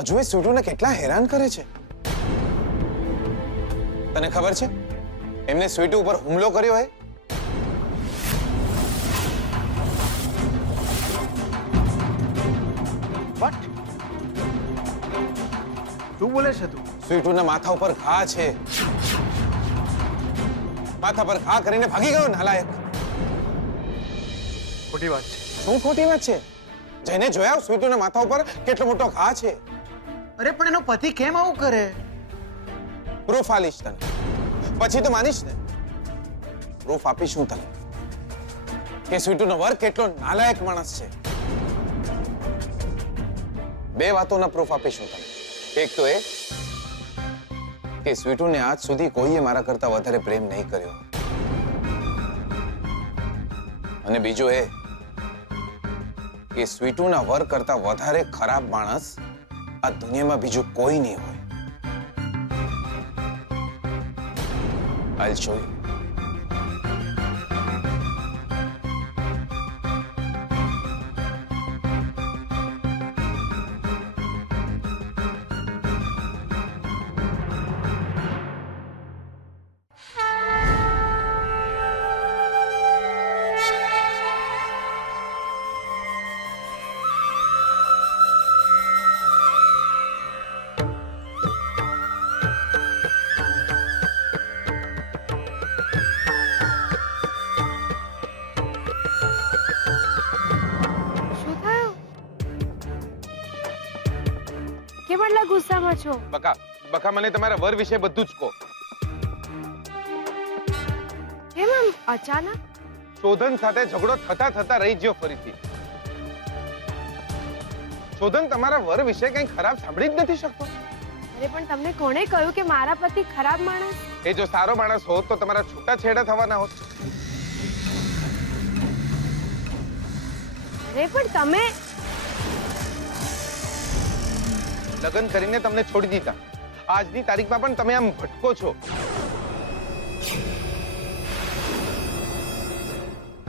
હજુ એ સ્વીટુને કેટલા હેરાન કરે છે. તને ખબર છે એમને સ્વીટુ ઉપર હુમલો કર્યો હે? વોટ? શું બોલે છે તું? સ્વીટુના માથા ઉપર ઘા છે. માથા પર ઘા કરીને ભાગી ગયો નાલાયક. ખોટી વાત છે. શું ખોટી વાત છે? જઈને જોયા સ્વીટુના માથા ઉપર કેટલો મોટો ઘા છે. અરે પણ એનો પતિ કેમ આવું કરે? પ્રૂફ આલીશ તને, પછી તો માનીશ ને. પ્રૂફ આપીશ હું તને કે સ્વીટુનો વર કેટલો નાલાયક માણસ છે. બે વાતોના પ્રૂફ આપીશ હું તને. એક તો એ કે સ્વીટુને આજ સુધી કોઈએ મારા કરતા વધારે પ્રેમ નહીં કર્યો, અને બીજો એ કે સ્વીટુના વર કરતા વધારે ખરાબ માણસ આ દુનિયામાં બીજું કોઈ નહીં હોય. I'll show you. કેટલા ગુસ્સામાં છો? બકા મને તમારા વર વિશે બધું જ કહો. કેમ આમ અચાનક? શોધન સાથે ઝઘડો થતા રહી ગયો ફરીથી. શોધન તમારા વર વિશે કંઈ ખરાબ સાંભળી જ નથી શકતો. અરે પણ તમને કોણે કહ્યું કે મારા પતિ ખરાબ માણસ? એ જો સારો માણસ હોત તો તમારા છૂટા છેડા થવાના હોત. અરે પણ તમે લગ્ન કરીને તમને છોડી દીધા. આજની તારીખમાં પણ તમે આમ ભટકો છો.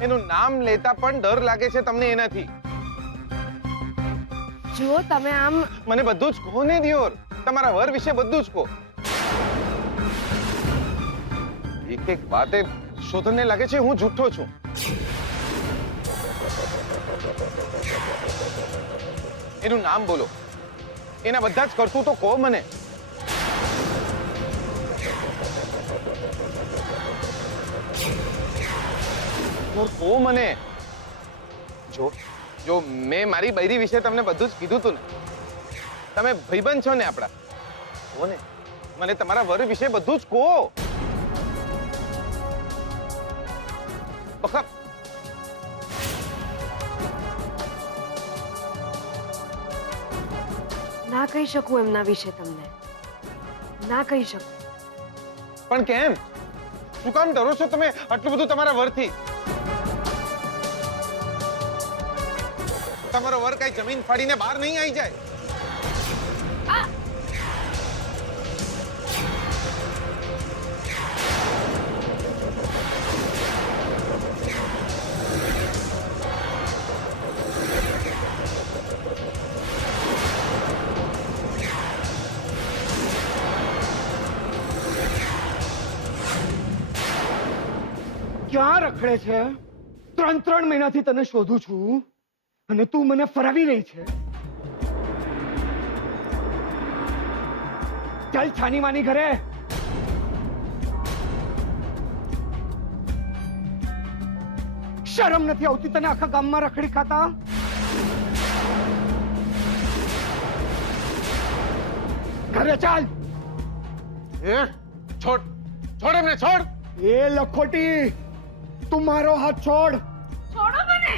એનું નામ લેતા પણ ડર લાગે છે તમને એનાથી. જુઓ તમે આમ મને બધું જ કહો ને દિયોર. તમારા વર વિશે બધું જ કહો. એક એક વાતે શોધનને લાગે છે હું જૂઠો છું. એનું નામ બોલો, એના બધા જ કરતું તો કહો મને. કહો મને. જો મેં મારી બૈરી વિશે તમને બધું જ કીધું તું ને. તમે ભાઈબંધ છો ને આપણા. કહો ને મને તમારા વર વિશે બધું જ કહો. બખા ના કહી શકું એમના વિશે તમને. ના કહી શકું. પણ કેમ? શું કામ ડરો છો તમે આટલું બધું તમારા વરથી? તમારો વર કઈ જમીન ફાડીને બહાર નહીં આવી જાય. ક્યાં રખડે છે? 3 મહિનાથી તને શોધું છું અને તું મને ફરાવી રહી છે. ચાલ છાની માની ઘરે. શરમ નથી આવતી તને આખા ગામમાં રખડી ખાતા? ઘરે ચાલ. છોડ એમને, છોડ. એ લખોટી, તું મારો હાથ છોડ. છોડો મને.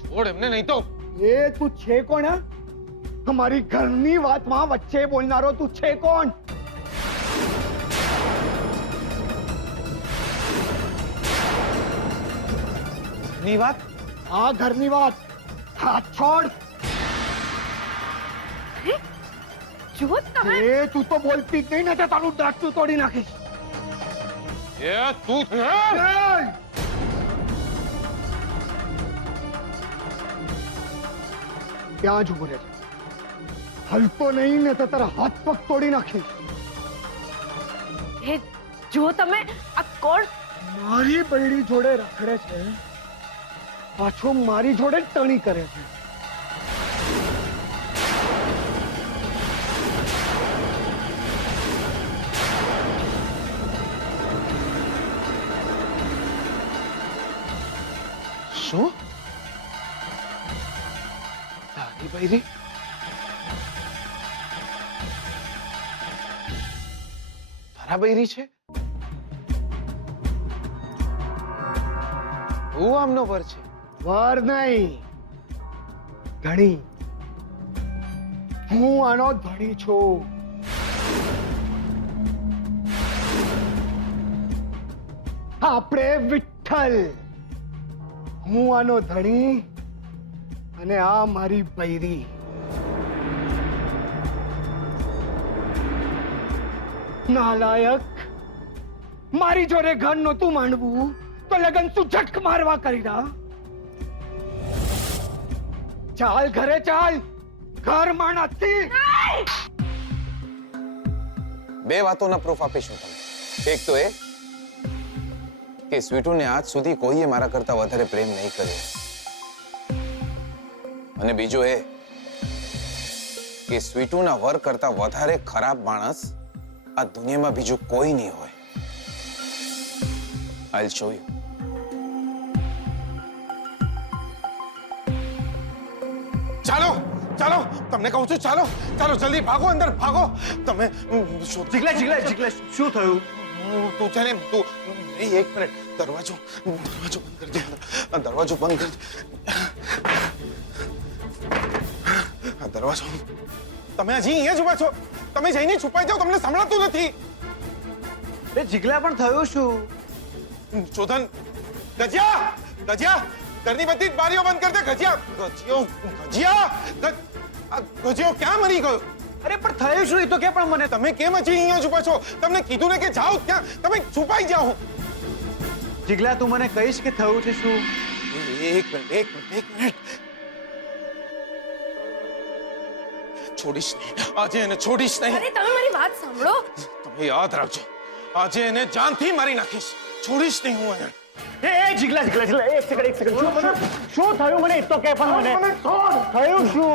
છોડ એમને નહીં તો. એ તું છે કોણ? અમારી ઘરની વાતમાં વચ્ચે બોલનારો તું છે કોણ? ની વાત? આ ઘરની વાત. હાથ છોડ. જુઓ તમે. એ તું તો બોલતી જ નહીં ને, તારું દાંત તોડી નાખીશ. તું ત્યાં જ ઉભો રહે. હલતો નહીં ને તો તારા હાથ પગ તોડી નાખીશ. હે જો તમે આ કોણ મારી બૈરી જોડે રખડે છે, પાછો મારી જોડે ટણી કરે છે. શું તારી બૈરી તારા બૈરી છે? તું આમનો વર છે? વાર નહીં, ધણી. હું આનો ધણી છું. આપણે વિઠ્ઠલ. હું આનો ધણી અને આ મારી બૈરી. નાલાયક, મારી જોડે ઘર નહોતું માંડવું તો લગન તું ઝટક મારવા કરી દા. ચાલ ઘરે ચાલ, ઘર માં નથી. બે વાતોના પ્રૂફ આપીશું તમે. એક તો એ કે સ્વીટુને આજ સુધી કોઈએ મારા કરતા વધારે પ્રેમ નહીં કર્યો, અને બીજો એ કે સ્વીટુના વર કરતા વધારે ખરાબ માણસ આ દુનિયામાં બીજું કોઈ નહીં હોય. I'll show you. ચાલો ચાલો, તમને કહું છું ચાલો ચાલો, જલ્દી ભાગો, અંદર ભાગો. તમે જીગલા જીગલા જીગલા શું થયું? તું છે ને તું એક મિનિટ, દરવાજો બંધ કરજે, દરવાજો બંધ કરજે. આ દરવાજો, તમે હજી અહીંયા જ ઉભા છો? તમે જઈને છુપાઈ જાઓ, તમને સંભળાતું નથી. અરે જીગલા પણ થયું શું? ચોધન, ગજિયા ગજિયા, ઘરની બધી જ બારીઓ બંધ કર દે. ગજિયા ગજિયો ક્યાં મરી ગયો? અરે પણ થયું શું? એ તો કે પણ મને. તમે કેમ હજી અહીંયા છુપા છો? તમને કીધું ને કે જાઓ ત્યાં, તમે છુપાઈ જાઓ. જીગલા તું મને કહીશ કે થયું છે શું? એક મિનિટ. છોડીશ નહીં આજે, એને છોડીશ નહીં. અરે તમે મારી વાત સાંભળો. તમે યાદ રાખજો, આજે એને જાનથી મારી નાખીશ. છોડીશ નહીં હું એને. એ જીગલા જીગલા જીગલા એક સેકન્ડ શું થયું મને તો કે પણ મને થયું શું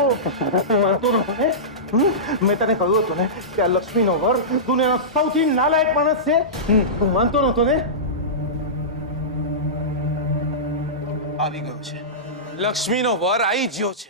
માનતો નતો ને મેં તને કહ્યું હતું ને કે આ લક્ષ્મીનો વર દુનિયાનો સૌથી નાલાયક માણસ છે. તું માનતો નતો ને? આવી ગયો છે, લક્ષ્મીનો વર આવી ગયો છે.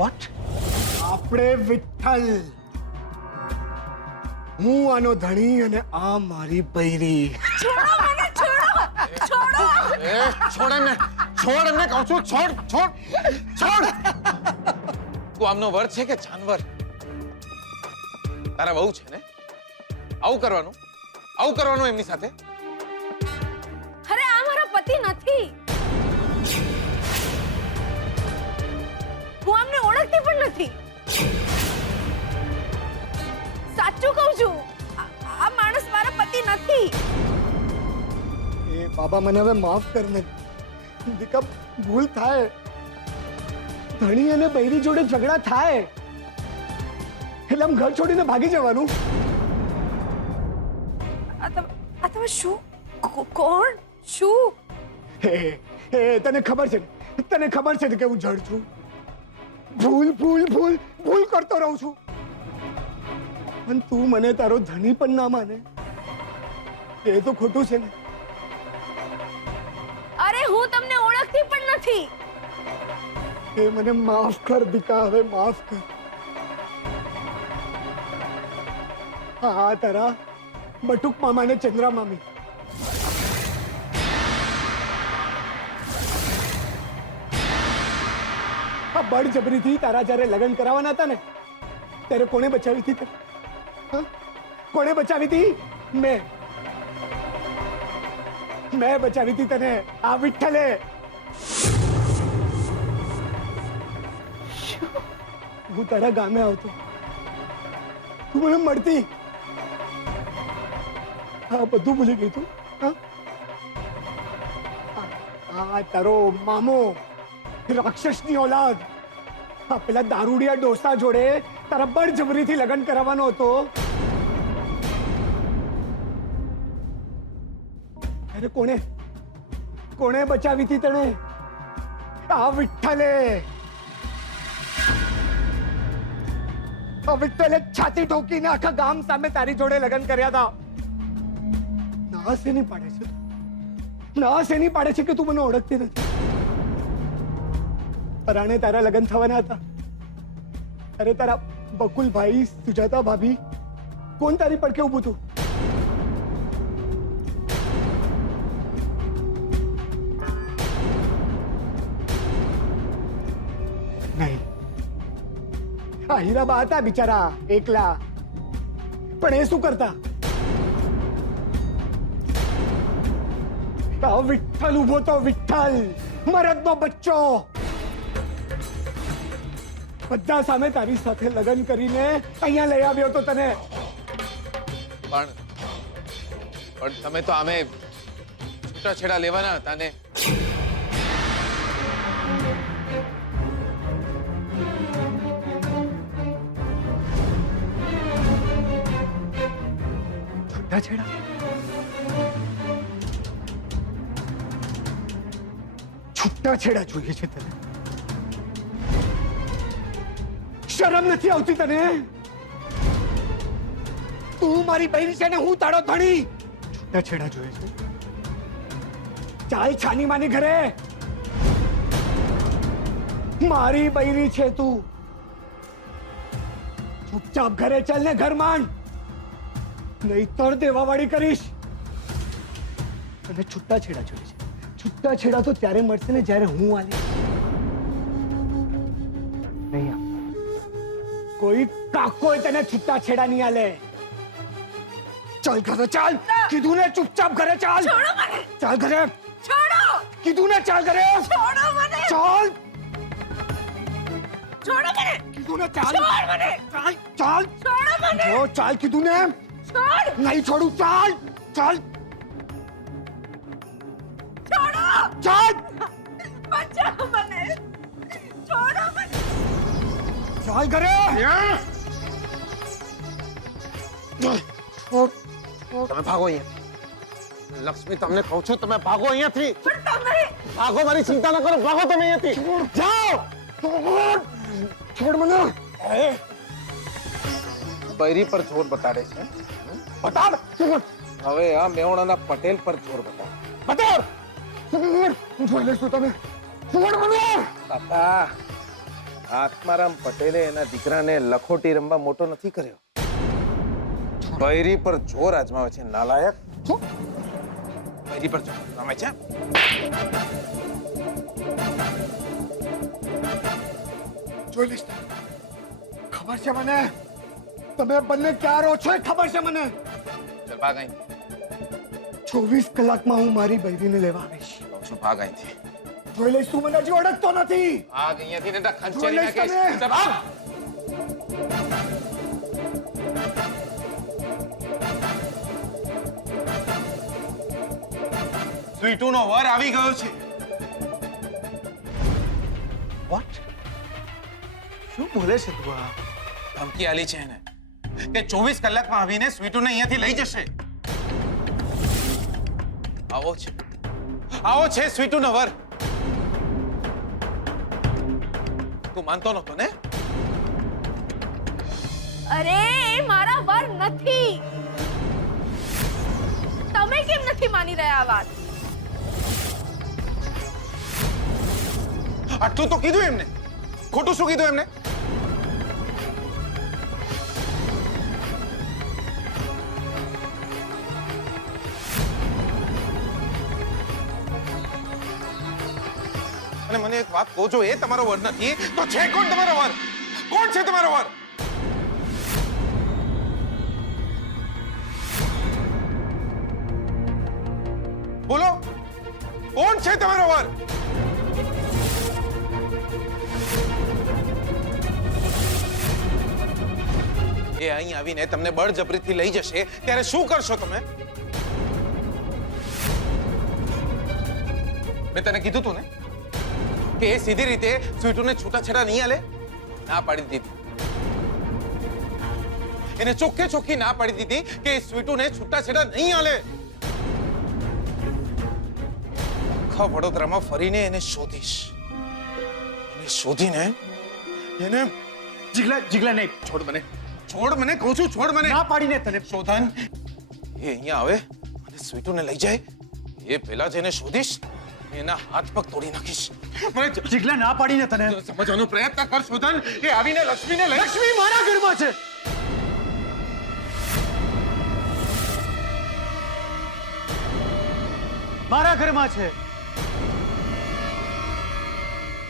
વોટ? આપણે વિઠ્ઠલ. હું આનો ધણી અને આ મારી બૈરી. છોડો મને, છોડો છોડો. છોડ એમને કહું છું, છોડ. તું આમનો વર છે કે જાનવર? તારા બહુ છે ને આવું કરવાનું એમની સાથે? અરે આ મારા પતિ નથી. હું આમને ઓળખતી પણ નથી. સાચું કહું છું, આ માણસ મારા પતિ નથી. એ બાબા મને હવે માફ કર ને. દીકા ભૂલ થાય, ધણી અને બૈરી જોડે ઝઘડા થાય એટલે આમ ઘર છોડીને ભાગી જવાનું. આ તમે શું કોણ શું? હે તને ખબર છે કે હું જડ છું. ભૂલ કરતો રહું છું. અને તું મને તારો ધણી પણ ના માને એ તો ખોટું છે ને. અરે હું તમને ઓળખતી પણ નથી. એ મને માફ કર દીકા, હવે માફ કર. હા તારા બટુક મામા ને ચંદ્રા મામી. આ બળજબરીથી તારા જ્યારે લગ્ન કરાવવાના હતા ને ત્યારે કોણે બચાવી હતી? કોણે બચાવી હતી? મેં. મેં બચાવી હતી તને, આ વિઠ્ઠલે. હું તારા ગામે આવતો, તું મને મળતી, હા બધું ભૂલી ગઈ તું. હા? આ તારો મામો રાક્ષસની ઓલાદ, આ પેલા દારૂડિયા ડોસા જોડે તારા બળજબરીથી લગ્ન કરાવવાનો હતો. અરે કોણે બચાવી હતી તને? આ વિઠ્ઠલે. આ વિઠ્ઠલે છાતી ઠોકીને આખા ગામ સામે તારી જોડે લગ્ન કર્યા હતા. ના શેની પાડે છે તું? ના શેની પાડે છે કે તું મને ઓળખતી નથી? પરાણે તારા લગ્ન થવાના હતા. અરે તારા બકુલભાઈ, સુજાતા ભાભી, કોણ તારી પડખે ઊભું હતું? નહીં, આ હીરાબા હતા બિચારા એકલા, પણ એ શું કરતા? વિઠ્ઠલ ઉભો તો, વિઠ્ઠલ મરદનો બચ્ચો, બધા સામે તારી સાથે લગ્ન કરીને અહીંયા લઈ આવ્યો તો તને. પણ તમે તો આમે છૂટાછેડા લેવાના હતા ને. છૂટાછેડા? છૂટાછેડા જોઈએ છે તને? શરમ નથી આવતી તને? તું મારી બહેન છે ને હું તારો ધણી. છૂટાછેડા જોઈએ છે? ચાલ છાની માની ઘરે. મારી બૈરી છે તું. ચૂપચાપ ઘરે ચાલ ને ઘર માંડ, નહીતર દેવાવાળી કરીશ. અને છૂટાછેડા જોઈએ છે? છૂટાછેડા તો ત્યારે મળશે ને જ્યારે હું આવીશ. નહીં આપ. કોઈ કાકો તને છૂટાછેડા નહીં આલે. ચાલ ઘરે ચાલ, કીધું ને ચૂપચાપ ઘરે ચાલ. છોડો મને. ચાલ ઘરે. છોડો. કીધું ને ચાલ ઘરે. છોડો મને. ચાલ. છોડો મને. કીધું ને ચાલ. છોડ મને. ચાલ ચાલ. છોડો મને. જો ચાલ કીધું ને. છોડ. નહીં છોડું. ચાલ ચાલ. છોડો. ચાલ. બચાવો મને. છોડો મને. ચાલ ઘરે. તમે ભાગો અહીંયા. લક્ષ્મી, તમને કહું છું તમે ભાગો અહીંયાથી. પણ તમે ભાગો, મારી ચિંતા ન કરો, ભાગો તમે અહીંયાથી. જાઓ. છોડ મને. બૈરી પર જોર બતાડે છે. બતાડ. હવે આ મેવાડાના પટેલ પર જોર બતાડે. બતાડ. જોઈ લેશું તમે. છોડ મને. કાકા, આત્મારામ પટેલે એના દીકરાને લખોટી રમવા મોટો નથી કર્યો. બૈરી પર જોર આજમાવે છે, નાલાયક. બૈરી પર જોર આજમાવે છે. જોઈ લઈશ. ખબર છે મને, તમે બંને ક્યાં રહો છો એ ખબર છે મને. ચાલ ભાગ અહીંથી. 24 કલાકમાં હું મારી બૈરીને લેવા આવીશ. કહું છું ભાગ અહીંથી. જોઈ લઈશ. તું મને હજી ઓળખતો નથી. ભાગ અહીંયાથી, ને જોઈ ખંચેરી લઈશ નાખીશ. તમે. ચાલ ભાગ. સ્વીટુનો વર આવી ગયો છે. વોટ? શું બોલે છે તું આ? ધમકી આલી છે એને કે 24 કલાકમાં આવીને સ્વીટુને અહીંયાથી લઈ જશે. આવો છે સ્વીટુનો વર. તું માનતો નતો ને? અરે એ મારા વર નથી. તમે કેમ નથી માની રહ્યા આ વાત? આટલું તો કીધું એમને. ખોટું શું કીધું એમને? અને મને એક વાત કહો, જો એ તમારો વર નથી તો છે કોણ તમારો વર? કોણ છે તમારો વર? બોલો, કોણ છે તમારો વર? એ અહીં આવીને તમને બળજબરીથી લઈ જશે ત્યારે શું કરશો તમે? મેં તને કીધું તું ને કે એ સીધી રીતે સ્વીટુને છૂટાછેડા નહીં આલે. ના પાડી દીધી. એને ચોખ્ખે ચોખ્ખી ના પાડી દીધી કે એ સ્વીટુને છૂટાછેડા નહીં આલે. આખા વડોદરામાં ફરીને એને શોધીશ. એને શોધીને એને જીગલા નહીં, છોડ મને, છોડ મને કહું છું, છોડ મને. ના પાડીને તને. શોધન એ અહીંયા આવે અને સ્વીટુને લઈ જાય એ પહેલા જ એને શોધીશ, એના હાથ પગ તોડી નાખીશ. મને જીગલા ના પાડીને તને. સમજવાનો પ્રયત્ન કર શોધન. એ આવીને લક્ષ્મીને લઈ. લક્ષ્મી મારા ઘરમાં છે. મારા ઘરમાં છે.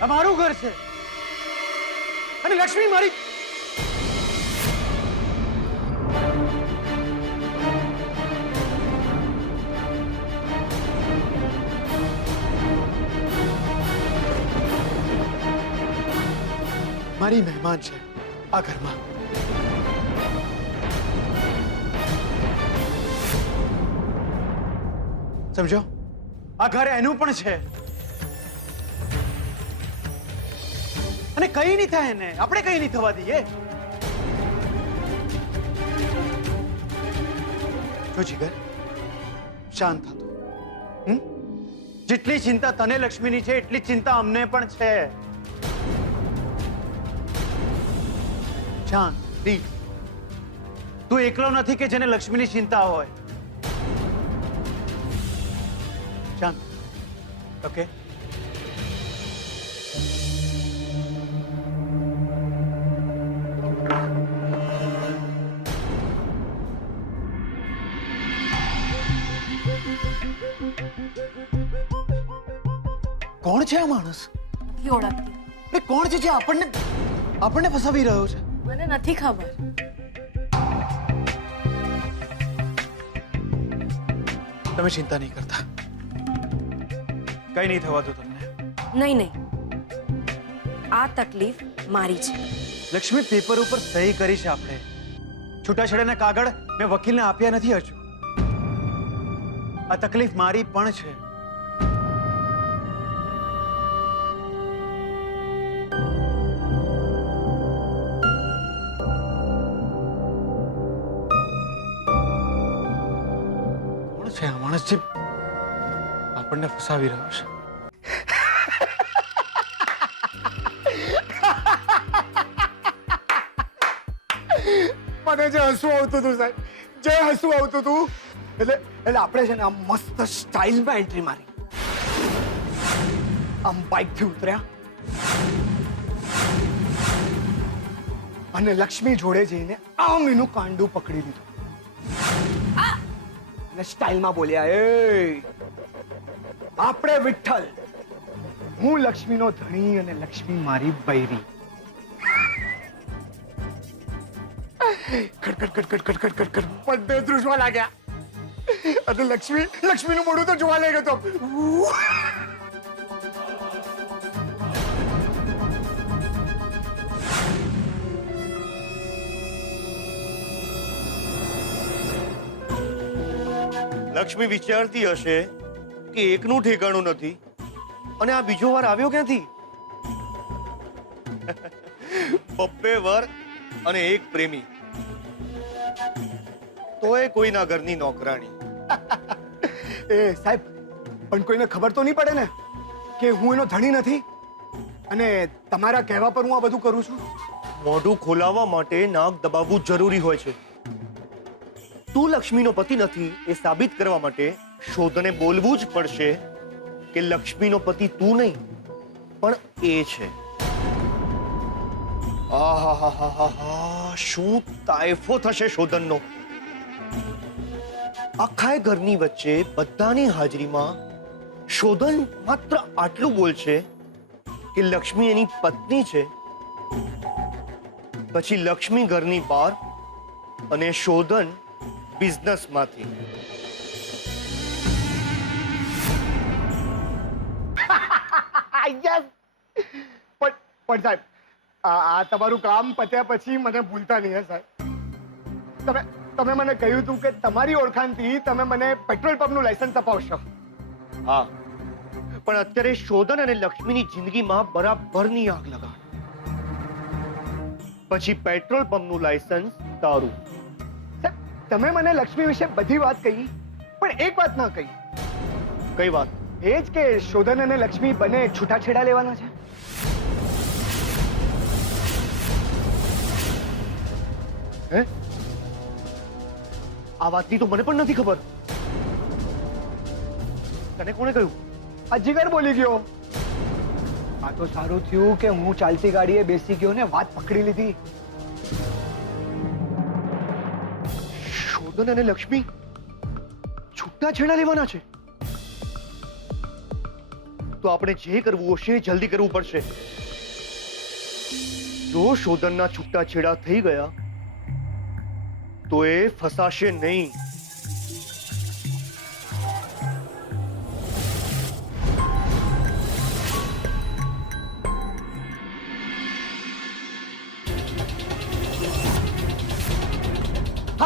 આ મારું ઘર છે અને લક્ષ્મી મારી. મારી મહેમાન છે આ ઘરમાં. સમજો, આ ઘર એનું પણ છે અને કઈ નહીં થાય એને. આપણે કઈ નહીં થવા દઈએ. જો જીગર, શાંત થતો. જેટલી ચિંતા તને લક્ષ્મીની છે એટલી ચિંતા અમને પણ છે. શાંત, પ્લીઝ. તું એકલો નથી કે જેને લક્ષ્મીની ચિંતા હોય. શાંત. ઓકે? કોણ છે આ માણસ? નથી ઓળખતી. એ કોણ છે જે આપણને ફસાવી રહ્યો છે? મને નથી ખબર. તમે ચિંતા નહીં કરતા. કઈ નહીં થવા દો તમને. નહીં નહીં, આ તકલીફ મારી છે. લક્ષ્મી, પેપર ઉપર સહી કરી છે આપણે. છૂટાછેડાના કાગળ મેં વકીલને આપ્યા નથી હજુ. આ તકલીફ મારી પણ છે. કોણ છે આ માણસ જે આપણને ફસાવી રહ્યો છે? મને જે હસવું આવતું હતું સાહેબ, જે હસવું આવતું હતું, એટલે આપણે છે ને આમ મસ્ત સ્ટાઇલમાં એન્ટ્રી મારી. આમ બાઇકથી ઉતર્યા અને લક્ષ્મી જોડે જઈને આમ એનું કાંડું પકડી લીધું અને સ્ટાઇલમાં બોલ્યા, એ આપણે વિઠ્ઠલ, હું લક્ષ્મીનો ધણી અને લક્ષ્મી મારી બૈરી. ખડ બધે ધ્રુજવા લાગ્યા અને લક્ષ્મીનું મોઢું તો જોવા લઈ ગયો. લક્ષ્મી વિચારતી હશે કે એકનું ઠેકાણું નથી અને આ બીજો વાર આવ્યો ક્યાંથી? પપ્પે વર અને એક પ્રેમી, તોય કોઈના ઘરની નોકરાણી. એ સાહેબ, પણ કોઈને ખબર તો નહીં પડે ને કે હું એનો ધણી નથી અને તમારા કહેવા પર હું આ બધું કરું છું. મોઢું ખોલાવવા માટે નાક દબાવવું જરૂરી હોય છે. તું લક્ષ્મીનો પતિ નથી એ સાબિત કરવા માટે શોધને બોલવું જ પડશે કે લક્ષ્મીનો પતિ તું નહીં પણ એ છે. આહાહાહાહા, શું તાયફો થશે શોધનનો. આખા ઘરની વચ્ચે બધાની હાજરીમાં શોધન માત્ર આટલું બોલશે કે લક્ષ્મી એની પત્ની છે, પછી લક્ષ્મી ઘરની બહાર અને શોધન બિઝનેસમાંથી. યસ પણ સાહેબ આ તમારું કામ પત્યા પછી મને ભૂલતા નહીં હે સાહેબ. તમે મને કહ્યું હતું કે તમારી ઓળખાણથી તમે મને પેટ્રોલ પંપનું લાયસન્સ અપાવશો. હા, પણ અત્યારે શોધન અને લક્ષ્મીની જિંદગીમાં બરાબરની આગ લગાડ. પછી પેટ્રોલ પંપનું લાયસન્સ તારું. સાહેબ, તમે મને લક્ષ્મી વિશે બધી વાત કહી, પણ એક વાત ના કહી. કઈ વાત? એ જ કે શોધન અને લક્ષ્મી બંને છૂટાછેડા લેવાના છે. હે? આ વાતની તો મને પણ નથી ખબર. તને કોણે કહ્યું? આ જીગર બોલી ગયો. આ તો સારું થયું કે હું ચાલતી ગાડીએ બેસી ગયો ને વાત પકડી લીધી. શોધન અને લક્ષ્મી છૂટાછેડા લેવાના છે. તો આપણે જે કરવું હશે જલ્દી કરવું પડશે. જો શોધનના છૂટાછેડા થઈ ગયા તો એ ફસાશે નહીં.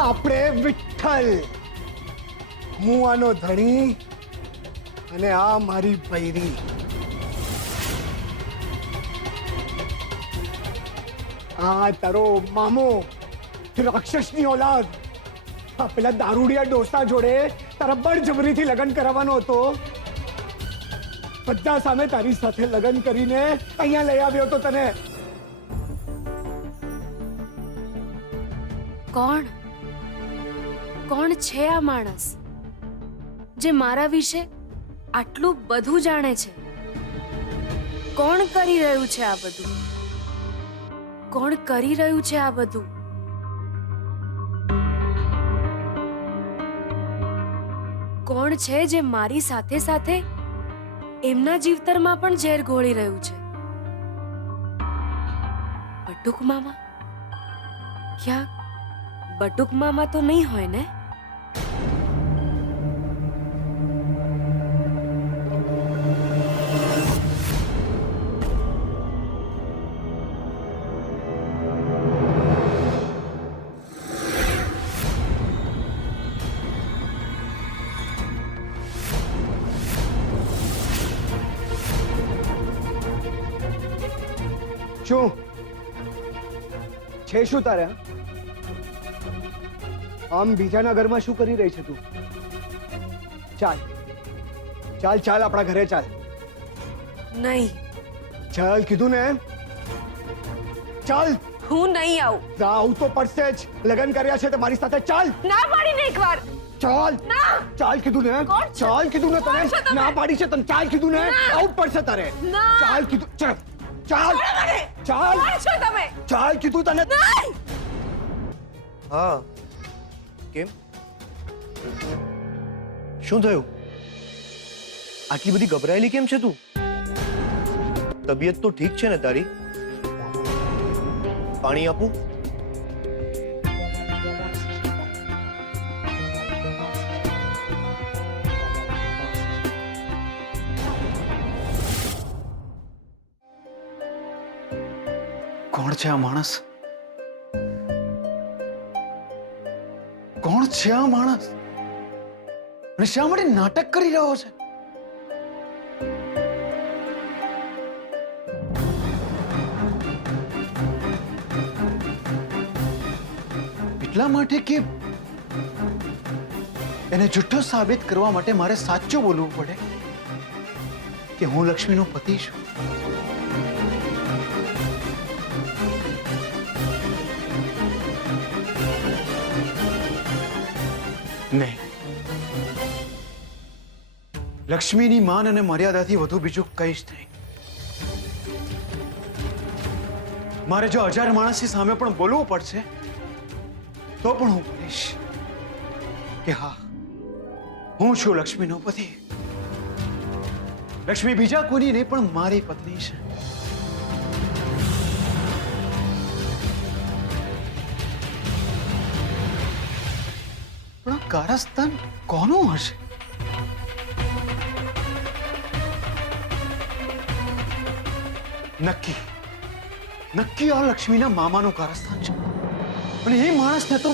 આપણે વિઠ્ઠલ, હું આનો ધણી અને આ મારી બૈરી. આ તારો મામો રાક્ષસની ઓલાદ આ પેલા દારૂડિયા ડોસા જોડે તારા બળજબરીથી લગ્ન કરાવવાનો હતો. બધા સામે તારી સાથે લગ્ન કરીને અહીંયા લઈ આવ્યો તો તને. કોણ છે આ માણસ જે મારા વિશે આટલું બધું જાણે છે? કોણ કરી રહ્યું છે આ બધું? કોણ કરી રહ્યું છે આ બધું? કોણ છે જે મારી સાથે સાથે એમના જીવતરમાં પણ ઝેર ઘોળી રહ્યું છે? બટુક મામા? ક્યાંક બટુક મામા તો નહીં હોય ને? શું છે? શું તારે? આમ બીજાના ઘરમાં શું કરી રહી છે તું? ચાલ ચાલ ચાલ, આપણા ઘરે ચાલ. નહીં, ચાલ કીધું ને. ચાલ. હું નહીં આવું. આવું તો પડશે જ. લગ્ન કર્યા છે તો મારી સાથે ચાલ. ના પાડીને એકવાર. ચાલ. ના. ચાલ કીધું ને. કોણ છે? ચાલ કીધું ને કોણ તને. છો તમે? ના પાડી છે તને. ચાલ કીધું ને. ના. આવું જ પડશે તારે. ના. ચાલ કીધું. ચાલ ચાલ છોડો મને. ચાલ. કોણ છો તમે? ચાલ કીધું તને. નહીં. હા, કેમ? શું થયું? આટલી બધી ગભરાયેલી કેમ છે તું? તબિયત તો ઠીક છે ને તારી? પાણી આપું? કોણ છે આ માણસ? કોણ છે આ માણસ? અને શા માટે નાટક કરી રહ્યો છે? એટલા માટે કે એને જુઠ્ઠો સાબિત કરવા માટે મારે સાચું બોલવું પડે કે હું લક્ષ્મીનો પતિ છું. નહીં, લક્ષ્મીની માન અને મર્યાદાથી વધુ બીજું કંઈ જ નહીં. મારે જો 1000 માણસની સામે પણ બોલવું પડશે તો પણ હું બોલીશ કે હા, હું છું લક્ષ્મીનો પતિ. લક્ષ્મી બીજા કોઈની નહીં પણ મારી પત્ની છે. પણ આ કારસ્તાન કોનું હશે? નક્કી નક્કી આ લક્ષ્મીના મામાનું કારસ્તાન છે અને એ માણસને તો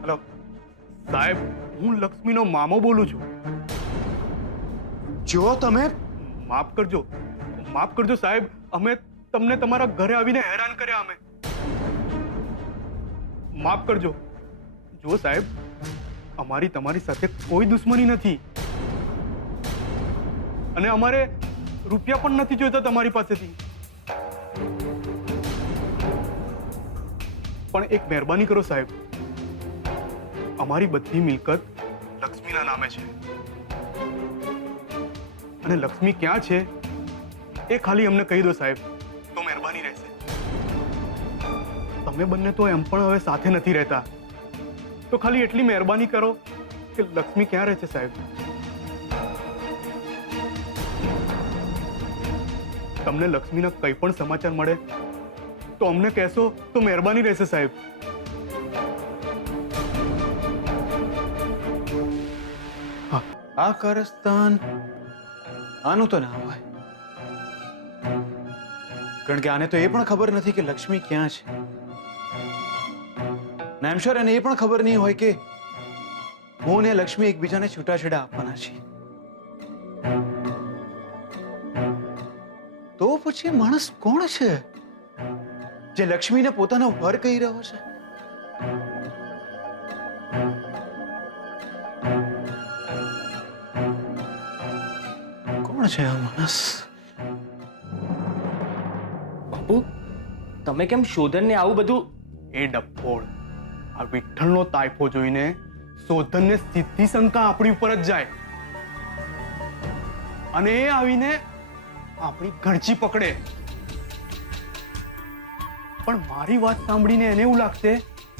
હેલો સાહેબ, હું લક્ષ્મીનો મામો બોલું છું. જો તમે માફ કરજો સાહેબ, અમે તમને તમારા ઘરે આવીને હેરાન કર્યા. અમે માફ કરજો. જો સાહેબ, અમારી તમારી સાથે કોઈ દુશ્મની નથી અને અમારે રૂપિયા પણ નથી જોઈતા તમારી પાસેથી. પણ એક મહેરબાની કરો સાહેબ, અમારી બધી મિલકત લક્ષ્મીના નામે છે અને લક્ષ્મી ક્યાં છે એ ખાલી અમને કહી દો સાહેબ, તો મહેરબાની રહેશે. તમે બંને તો એમ પણ હવે સાથે નથી રહેતા, તો ખાલી એટલી મહેરબાની કરો કે લક્ષ્મી ક્યાં રહે છે સાહેબ. તમને લક્ષ્મીના કંઈ પણ સમાચાર મળે તો અમને કહેશો તો મહેરબાની રહેશે સાહેબ. આ કારસ્તાન આનું તો ના હોય, કારણ કે આને તો એ પણ ખબર નથી કે લક્ષ્મી ક્યાં છે. આઈ એમ શ્યોર એને એ પણ ખબર નહીં હોય કે હું ને લક્ષ્મી એકબીજાને છૂટાછેડા આપવાના છીએ. તો પછી માણસ કોણ છે જે લક્ષ્મીને પોતાનો વર કહી રહ્યો છે? કોણ છે આ માણસ? બાપુ, તમે કેમ શોધનને આવું બધું? એ ડફોડ, આ વિઠ્ઠલનો તાઇફો જોઈને શોધનને સીધી શંકા આપણી ઉપર જ જાય અને એ આવીને આપણી ગણચી પકડે. પણ મારી વાત સાંભળીને એને એવું લાગશે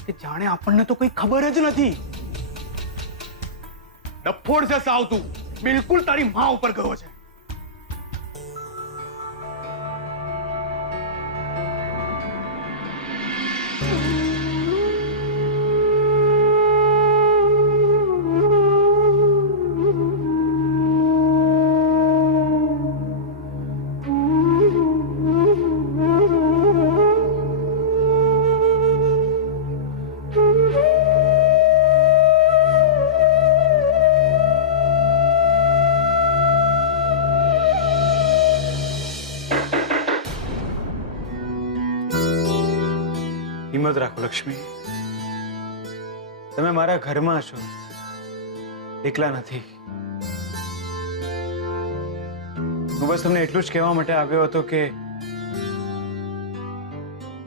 કે જાણે આપણને તો કંઈ ખબર જ નથી. ડફોડ છે સાવ તું, બિલકુલ તારી માં ઉપર ગયો છે. હિંમત રાખો લક્ષ્મી, તમે મારા ઘરમાં છો, એકલા નથી. હું બસ તમને એટલું જ કહેવા માટે આવ્યો હતો કે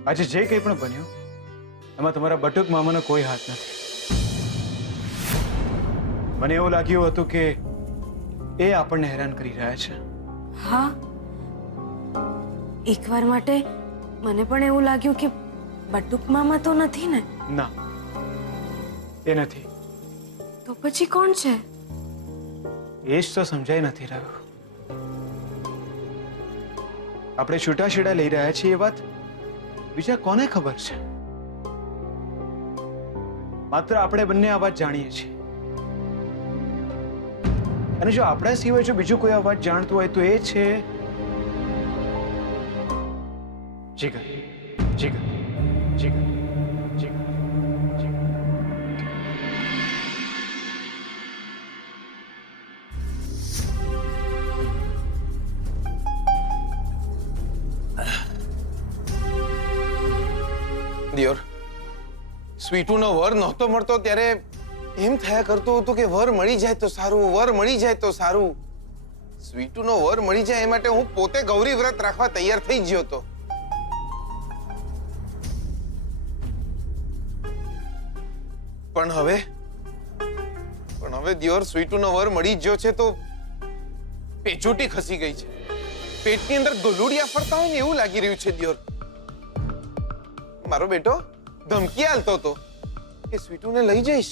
આજે જે કંઈ પણ બન્યું એમાં તમારા બટુક મામાનો કોઈ હાથ નથી. મને એવું લાગ્યું હતું કે એ આપણને હેરાન કરી રહ્યા છે. હા, એકવાર માટે મને પણ એવું લાગ્યું કે બટુક મામા તો નથી ને. ના, એ નથી. તો પછી કોણ છે? એ જ તો સમજાઈ નથી રહ્યું. આપણે છૂટાછેડા લઈ રહ્યા છીએ એ વાત બીજા કોને ખબર છે? માત્ર આપણે બંને આ વાત જાણીએ છીએ અને જો આપણા સિવાય જો બીજું કોઈ આ વાત જાણતું હોય તો એ છે જીગર. જીગર જીગર જીગર જીગર. દિયોર, સ્વીટુનો વર નહોતો મળતો ત્યારે એમ થયા કરતું હતું કે વર મળી જાય તો સારું, વર મળી જાય તો સારું. સ્વીટુનો વર મળી જાય એ માટે હું પોતે ગૌરી વ્રત રાખવા તૈયાર થઈ ગયો હતો. પણ હવે દિયોર, સ્વીટુનો વર મળી ગયો છે તો પેચોટી ખસી ગઈ છે. પેટની અંદર ગલુડિયા ફરતા હોય ને એવું લાગી રહ્યું છે દિયોર. મારો બેટો ધમકી આલતો હતો કે સ્વીટુને લઈ જઈશ,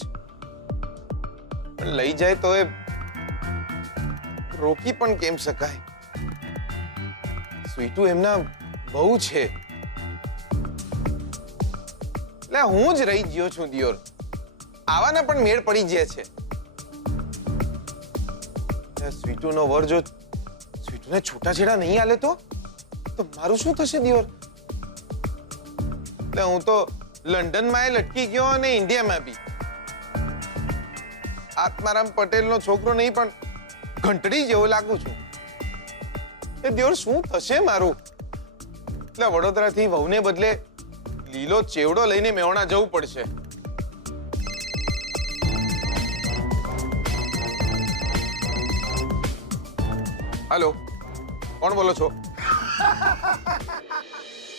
પણ લઈ જાય તો એ રોકી પણ કેમ શકાય? સ્વીટુ એમના બહુ છે. એટલે હું જ રહી ગયો છું દિયોર. આવાના પણ મેળ પડી ગયા છે. સ્વીટુનો વર જો સ્વીટુને છૂટાછેડા નહીં આલે તો મારું શું થશે દિયોર? એટલે હું તો લંડનમાં લટકી ગયો અને ઇન્ડિયામાં બી. આત્મારામ પટેલનો છોકરો નહીં પણ ઘંટડી જેવો લાગુ છું. એ દિયોર શું થશે મારું? એટલે વડોદરાથી વહુને બદલે લીલો ચેવડો લઈને મેવણા જવું પડશે. હેલો, કોણ બોલો છો?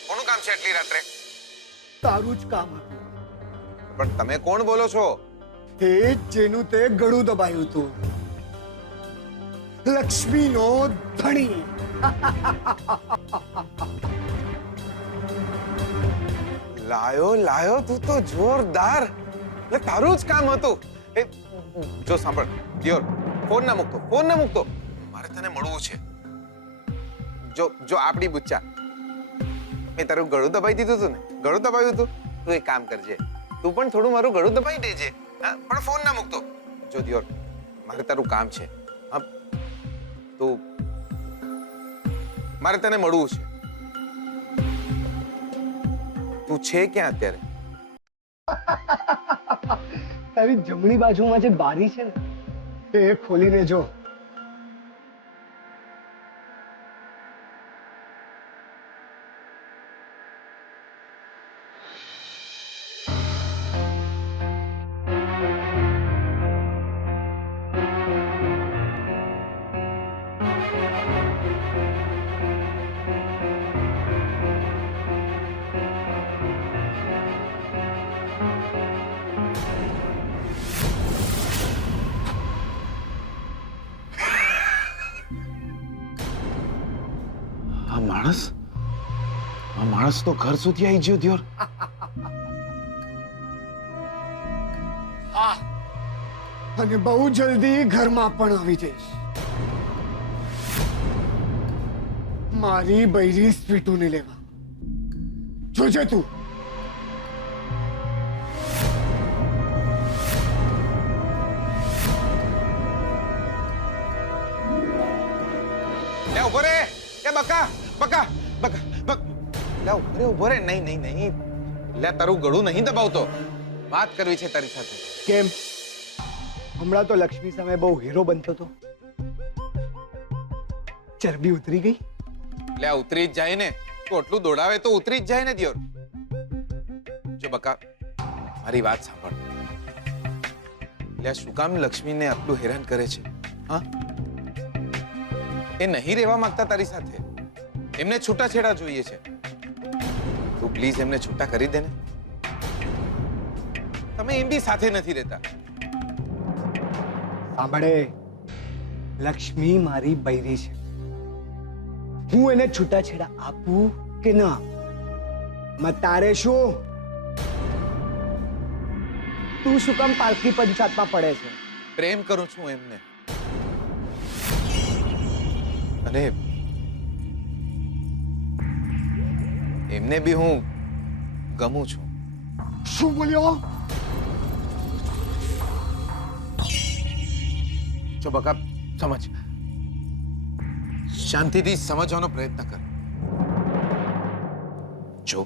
કોનું કામ છે એટલી રાત્રે? તારું જ કામ હતું. પણ તમે કોણ બોલો છો? તે જ જેનું તે ગળું દબાયું હતું. લક્ષ્મીનો ધણી. લાયો તું તો જોરદાર. એટલે તારું જ કામ હતું. એ જો સાંભળ દિયોર, ફોન ના મૂકતો. મારે તને મળવું છે. જો આપડી બુચ્ચા, મેં તારું ગળું દબાઈ દીધું હતું ને, ગળું દબાવ્યું હતું. તું એક કામ કરજે, તું પણ થોડું મારું ગળું દબાઈ દેજે. હા, પણ ફોન ના મૂકતો. જો દિયોર, મારે તારું કામ છે. હા, મારે તને મળવું છે. તું છે ક્યાં અત્યારે? તારી જમણી બાજુમાં જે બારી છે ને એ ખોલીને જો. આ માણસ તો ઘર સુધી આવી ગયો દિયોર. અને બહુ જલ્દી ઘરમાં પણ આવી જઈશ. મારી બૈરી સ્વીટુને લેવા જોજે તું. લે ઉભો રે, એ બકા. લે ઉભો રે. નહીં. લે તારું ગળું નહીં દબાવતો. વાત કરવી છે તારી સાથે. કેમ? હમણાં તો લક્ષ્મી સામે બહુ હીરો બનતો હતો. ચરબી ઉતરી ગઈ? લે ઉતરી જ જાય ને. તું આટલું દોડાવે તો ઉતરી જ જાય ને દિયોર. જો બકા, મારી વાત સાંભળ. લે શું કામ લક્ષ્મીને આટલું હેરાન કરે છે? હા, એ નહીં રહેવા માંગતા તારી સાથે. એમને છૂટાછેડા જોઈએ છે. તું પ્લીઝ એમને છૂટા કરી દે ને. તમે એમ બી સાથે નથી રહેતા. સાંભળે, લક્ષ્મી મારી બૈરી છે. હું એને છૂટાછેડા આપું કે ના, તારે શું? તું શું કામ પારકી પંચાયતમાં પડે છે? પ્રેમ કરું છું એમને. અને એમને બી હું ગમું છું. શું બોલ્યો? જો બકા, સમજ. શાંતિથી સમજવાનો પ્રયત્ન કર. જો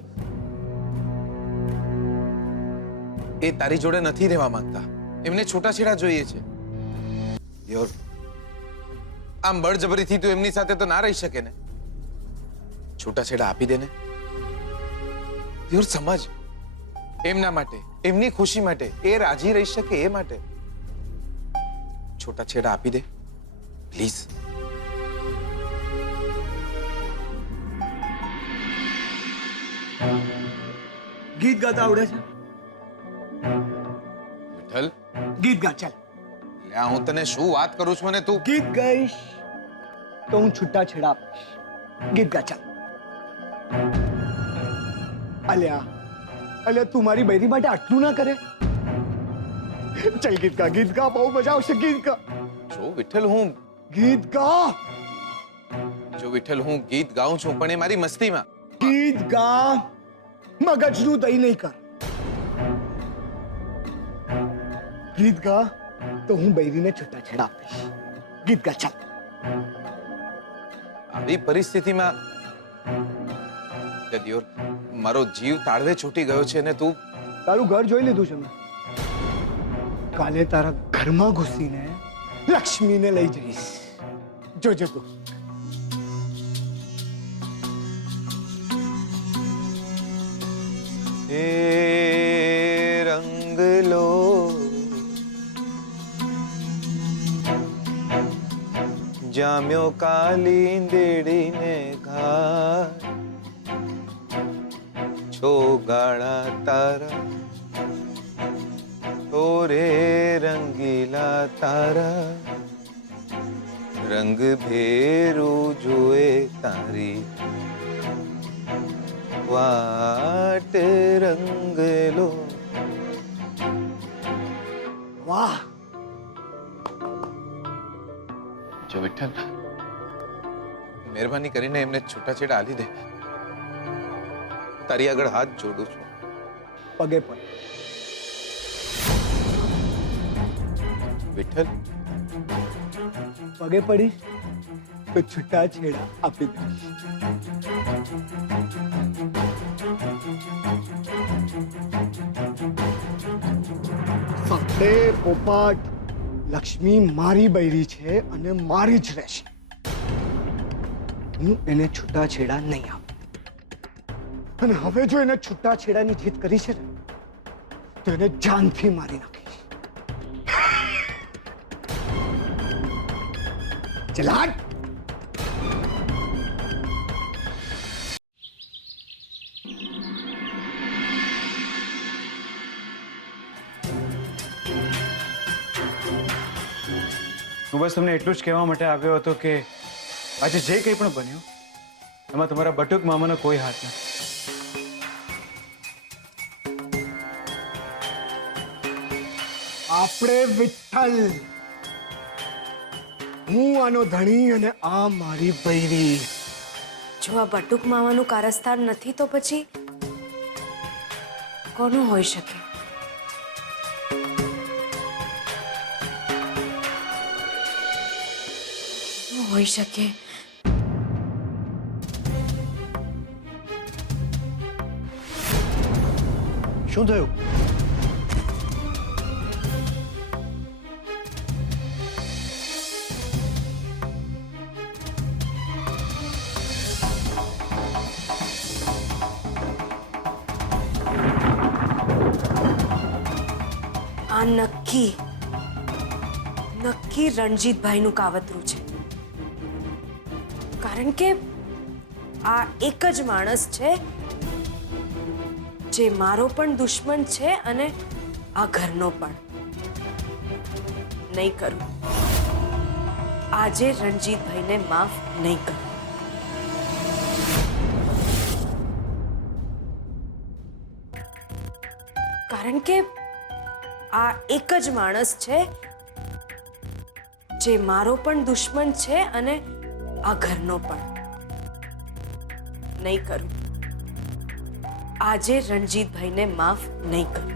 એ તારી જોડે નથી રહેવા માંગતા. એમને છૂટાછેડા જોઈએ છે. દિયોર, આમ બળજબરીથી તું એમની સાથે તો ના રહી શકે ને. છૂટાછેડા આપી દે ને. દિયોર સમજ. એમના માટે, એમની ખુશી માટે, એ રાજી રહી શકે એ માટે છૂટાછેડા આપી દે પ્લીઝ. ગીત ગાતા આવડે છે? વિઠ્ઠલ, ગીત ગા ચાલ. લે હું તને શું વાત કરું છું અને તું ગીત ગાઈશ તો હું છૂટાછેડા આપીશ. ગીત ગા ચાલ. અલ્યા તું મારી બૈરી માટે આટલું ના કરે? ચલ ગીત ગા, બહુ મજા આવશે. ગીત ગા. જો વિઠ્ઠલ, હું ગીત ગા. ગીત ગાઉં છું પણ એ મારી મસ્તીમાં. ગીત ગા, મગજનું દહીં નહીં કર. ગીત ગા તો હું બૈરીને છૂટાછેડા આપીશ. ગીત ગા ચાલ. આવી પરિસ્થિતિમાં દિયોર, મારો જીવ તાળવે છૂટી ગયો છે ને તું તારું ઘર જોઈ લીધું છે મેં. કાલે તારા ઘરમાં ઘૂસીને લક્ષ્મીને લઈ જઈશ. જોજે તું. એ રંગ લો જામ્યો કાલી દેડીને ઘાટ છો ગાળા તારા તોરે રંગીલા તારા રંગ ભેરું જોએ તારી વાટ રંગલો. વાહ, જો વિઠ્ઠલ, મહેરબાની કરીને એમને છૂટાછેડા આલી દે. તારી આગળ હાથ જોડું છું. પગે પડ. વિઠ્ઠલ, પગે પડીશ તો છૂટા છેડા આપી દઈશ. સકડે પોપાટ, લક્ષ્મી મારી બૈરી છે અને મારી જ રહેશે. હું એને છૂટા છેડા નહીં આપું. અને હવે જો એને છૂટા છેડાની જીત કરી છે ને તો એને જાનથી મારી નાખીશ. ચલાટ. હું બસ તમને એટલું જ કહેવા માટે આવ્યો હતો કે આજે જે કંઈ પણ બન્યું એમાં તમારા બટુક મામાનો કોઈ હાથ નથી. આપણે વિઠ્ઠલ, હું આનો ધણી અને આ મારી બૈરી. જો આ બટુક મામાનું કારસ્તાન નથી તો પછી કોનું હોઈ શકે? કોનું હોઈ શકે? શું થયું? આ નક્કી રણજીતભાઈનું કાવતરું છે. કારણ કે આ એક જ માણસ છે જે મારો પણ દુશ્મન છે અને આ ઘરનો પણ. નહીં કરું, આજે રણજીતભાઈને માફ નહીં કરું. કારણ કે આ એક જ માણસ છે જે મારો પણ દુશ્મન છે અને આ ઘરનો પણ. નહીં કરું, આજે રણજીતભાઈને માફ નહીં કરું.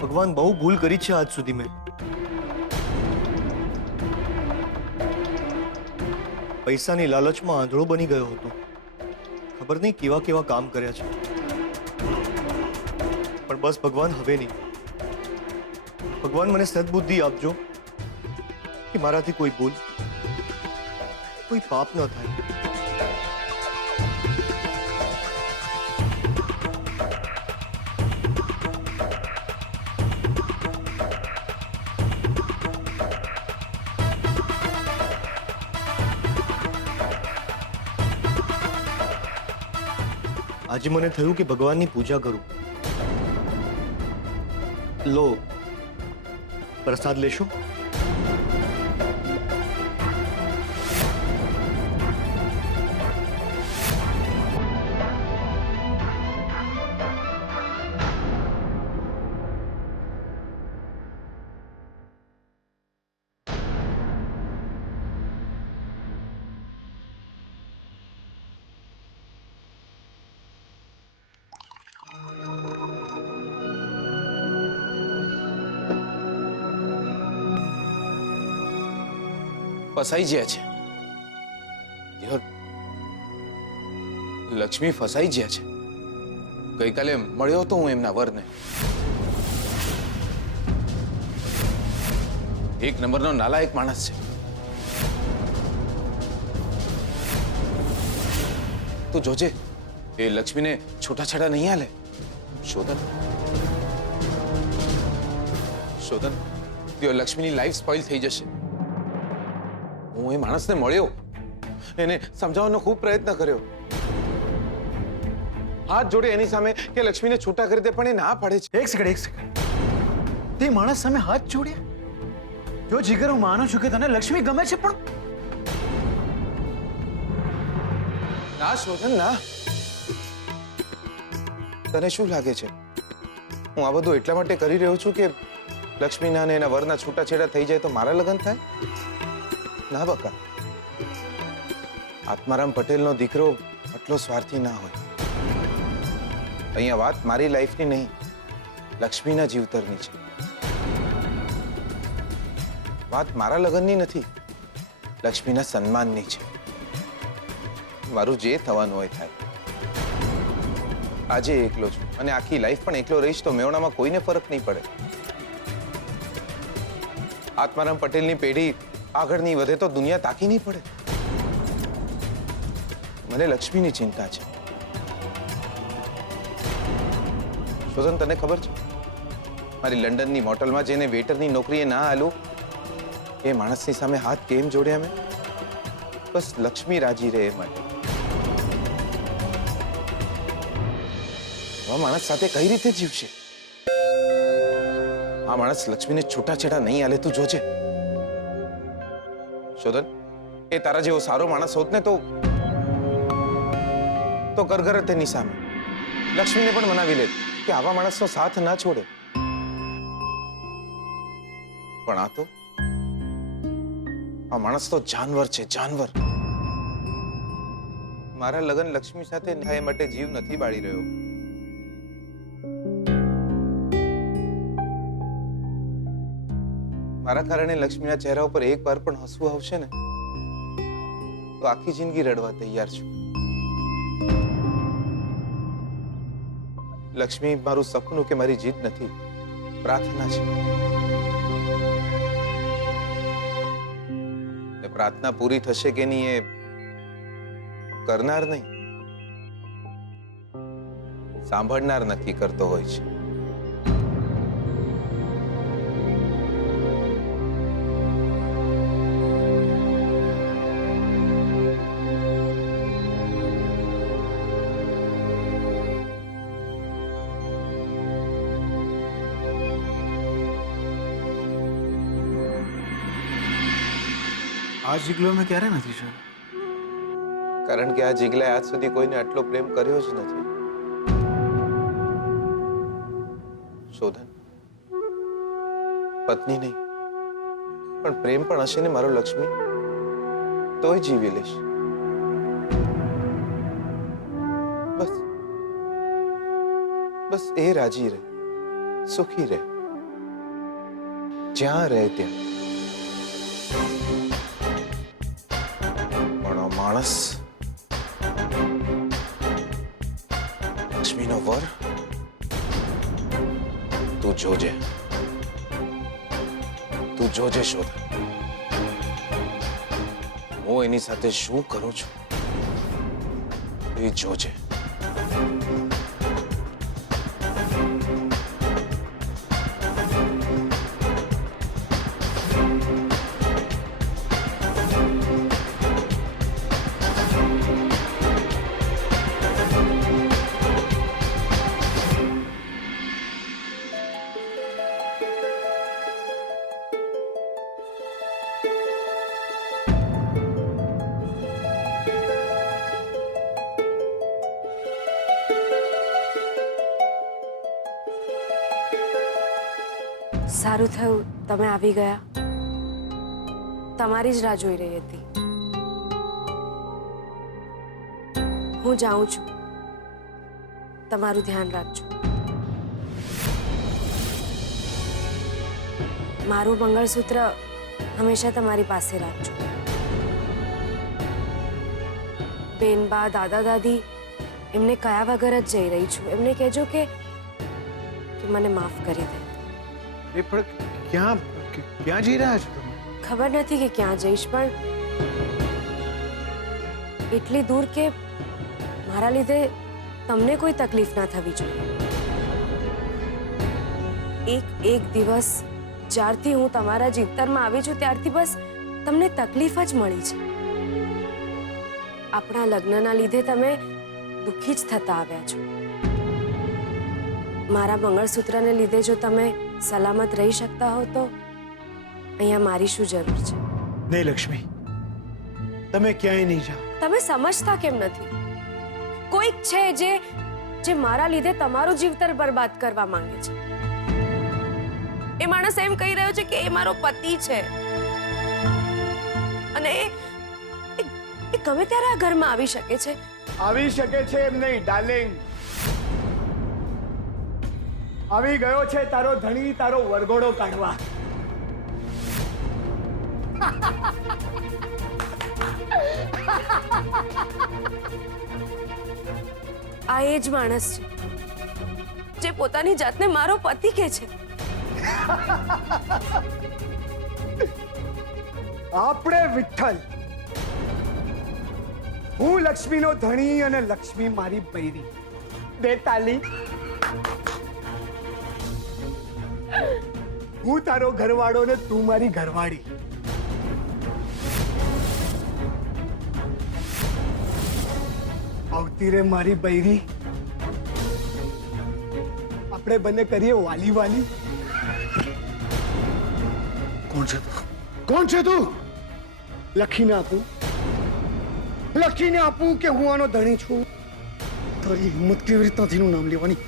ભગવાન બહુ ભૂલ કરી છે આજ સુધી મેં. પૈસાની લાલચમાં આંધળો બની ગયો હતો. ખબર નહીં કેવા કેવા કામ કર્યા છે. પણ બસ ભગવાન હવે નહીં. ભગવાન મને સદબુદ્ધિ આપજો કે મારાથી કોઈ ભૂલ, કોઈ પાપ ન થાય. આજે મને થયું કે ભગવાનની પૂજા કરું. લો, પ્રસાદ લેશો? ફસાઈ ગયા છે યાર, લક્ષ્મી ફસાઈ ગયા છે. ગઈકાલે મળ્યો હતો હું એમના વરને. એક નંબરનો નાલાયક માણસ છે. તું જોજે એ લક્ષ્મીને છૂટાછેડા નહીં આલે. શોધન શોધન તે લક્ષ્મીની લાઈફ સ્પોઇલ થઈ જશે. હું એ માણસને મળ્યો, એને સમજાવવાનો ખૂબ પ્રયત્ન કર્યો, હાથ જોડે એની સામે કે લક્ષ્મીને છૂટા કરી દે, પણ એ ના પાડે છે. એક સેકન્ડ. તે માણસ સામે હાથ જોડ્યા? જો જીગર, હું માનું છું કે તને લક્ષ્મી ગમે છે, પણ ના શોધન ના. તને શું લાગે છે હું આ બધું એટલા માટે કરી રહ્યો છું કે લક્ષ્મીના અને એના વરના છૂટાછેડા થઈ જાય તો મારા લગ્ન થાય? ના બકા, આત્મારામ પટેલનો દીકરો આટલો સ્વાર્થી ના હોય. અહીંયા વાત મારી લાઈફની નહીં, લક્ષ્મીના જીવતરની છે. વાત મારા લગ્નની નથી, લક્ષ્મીના સન્માનની છે. મારું જે થવાનું હોય થાય. આજે એકલો છું અને આખી લાઈફ પણ એકલો રહીશ તો મેવણામાં કોઈને ફરક નહીં પડે. આત્મારામ પટેલની પેઢી આગળ નહીં વધે તો દુનિયા તાકી નહીં પડે. મને લક્ષ્મીની ચિંતા છે. શોધન, તને ખબર છે મારી લંડનની મોટલમાં જેને વેટરની નોકરીએ ના આલું એ માણસની સામે હાથ કેમ જોડ્યા મેં? બસ લક્ષ્મી રાજી રહે એ માટે. આ માણસ સાથે કઈ રીતે જીવશે? આ માણસ લક્ષ્મીને છૂટાછેડા નહીં આલે, તું જોજે. શોધન, એ તારા જેવો સારો માણસ હોત ને તો કરગર તેની સામે લક્ષ્મીને પણ મનાવી લે કે આવા માણસનો સાથ ના છોડે. પણ આ માણસ તો જાનવર છે, જાનવર. મારા લગ્ન લક્ષ્મી સાથે થાય માટે જીવ નથી બાળી રહ્યો. મારા કારણે લક્ષ્મીના ચહેરા ઉપર એક વાર પણ હસવું આવશે ને તો આખી જિંદગી રડવા તૈયાર છું. લક્ષ્મી મારું સપનું કે મારી જીત નથી, પ્રાર્થના છે. એ પ્રાર્થના પૂરી થશે કે નહીં એ કરનાર નહીં, સાંભળનાર નક્કી કરતો હોય છે. આ જીગલો મેં ક્યારે નથી જોયો. કારણ કે આ જીગલાએ આજ સુધી કોઈને આટલો પ્રેમ કર્યો જ નથી. શોધન, પત્ની નહીં પણ પ્રેમ પણ હશે ને મારો લક્ષ્મી તોય જીવી લઈશ. બસ બસ એ રાજી રહે, સુખી રહે, જ્યાં રહે ત્યાં. માણસ લક્ષ્મીનો વર, તું જોજે શોધ. હું એની સાથે શું કરું છું એ જોજે. સારું થયું તમે આવી ગયા. તમારી જ રાહ જોઈ રહી હતી. હું જાઉં છું. તમારું ધ્યાન રાખજો. મારું મંગળસૂત્ર હંમેશા તમારી પાસે રાખજો. બેન બા દાદા દાદી એમને કયા વગર જ જઈ રહી છું. એમને કહેજો કે મને માફ કરી દે. એ પણ ક્યાં ક્યાં જઈ રહ્યા છો તમે? ખબર નથી કે ક્યાં જઈશ, પણ એટલી દૂર કે મારા લીધે તમને કોઈ તકલીફ ના થવી જોઈએ. એક દિવસ જ્યારથી હું તમારા જીવતરમાં આવી છું ત્યારથી બસ તમને તકલીફ જ મળી છે. આપણા લગ્નના લીધે તમે દુઃખી જ થતા આવ્યા છો. મારા મંગળસૂત્રને લીધે જો તમે સલામત રહી શકતા હો તો અહીંયા મારી શું જરૂર છે? નહીં લક્ષ્મી, તમે ક્યાંય નહીં જાઓ. તમે સમજતા કેમ નથી? કોઈક છે જે મારા લીધે તમારું જીવતર બરબાદ કરવા માંગે છે. એ માણસ એમ કહી રહ્યો છે કે એ મારો પતિ છે અને એ ગમે ત્યારે આ ઘરમાં આવી શકે છે. આવી શકે છે એમ નહીં ડાર્લિંગ. આવી ગયો છે તારો ધણી તારો વરઘોડો કાઢવા. આ એ જ માણસ છે જે પોતાની જાતને મારો પતિ કહે છે. આપણે વિઠ્ઠલ, હું લક્ષ્મીનો ધણી અને લક્ષ્મી મારી બૈરી. દે તાલી. હું તારો ઘરવાળો ને તું મારી ઘરવાળી. આવતી રે મારી બૈરી. આપણે બંને કરીએ વાલી વાલી. કોણ છે તું? કોણ છે તું? લખીને આપું કે હું આનો ધણી છું? તારી હિંમત કેવી રીતના થઈનું નામ લેવાની?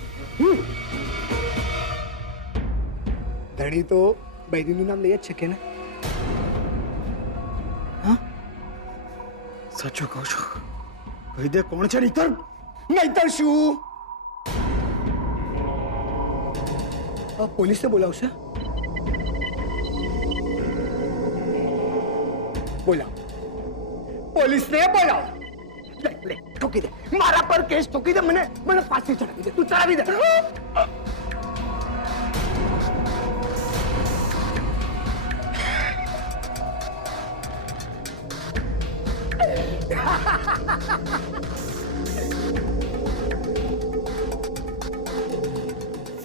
ધણી તો બૈરીનું નામ લઈ જ છે કે ને? સાચું કહું છું. કહી દે કોણ છે. નહીતર શું? પોલીસને બોલાવશે? બોલાવ. પોલીસને બોલાવ. લે ઠોકી દે. મારા પર કેસ ઠોકી દે. મને ફાંસી ચડાવી દે. તું ચડાવી દે.